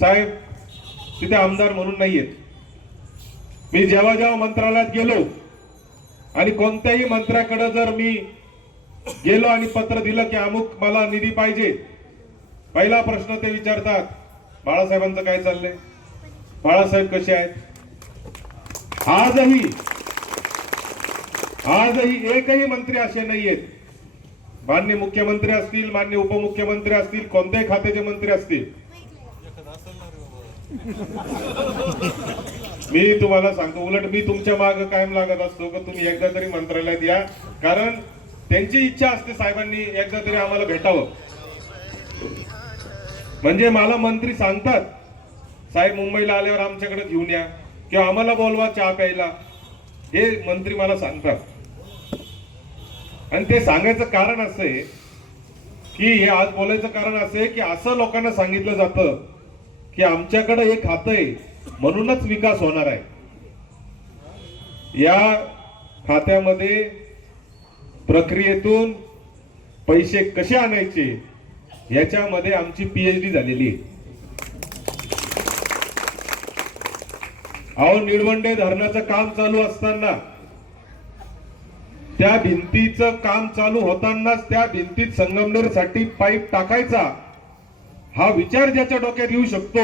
साहेब तिथे आमदार म्हणून नाही आहेत मी जेव्हा जेव्हा मंत्रालयात गेलो आणि कोणत्याही मंत्र्याकडे जर मी गेलो आणि पत्र दिलं की अमुक मला निधी पाहिजे पहिला प्रश्न ते विचारतात बाळासाहेबांचं काय चाललंय? बाळासाहेब कसे आहेत? आजही आजही एकही मंत्री असे नाही आहेत मान्य मुख्यमंत्री असतील मान्य उपमुख्यमंत्री असतील कोणत्याही खात्याचे मंत्री असतील. मी तुम्हाला सांगतो उलट मी तुमच्या माग कायम लागत असतो का तुम्ही एकदा तरी मंत्रालयात या. कारण त्यांची इच्छा असते साहेबांनी एकदा तरी आम्हाला भेटावं. म्हणजे मला मंत्री सांगतात साहेब मुंबईला आल्यावर आमच्याकडे घेऊन या किंवा आम्हाला बोलवा चहा प्यायला. हे मंत्री मला सांगतात. आणि ते सांगायचं कारण असं आहे की हे आज बोलायचं कारण असं आहे की असं लोकांना सांगितलं जातं की आमच्याकडे हे खातं आहे म्हणूनच विकास होणार आहे. या खात्यामध्ये प्रक्रियेतून पैसे कसे आणायचे याच्यामध्ये आमची पीएचडी झालेली आहे. अहो निळवंडे धरणाचं काम चालू असताना त्या भिंतीचं काम चालू होतानाच त्या भिंतीत संगमनेरसाठी पाईप टाकायचा. हा विचार ज्याच्या डोक्यात येऊ शकतो.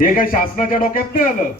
हे काय शासनाच्या डोक्यात नाही आलं.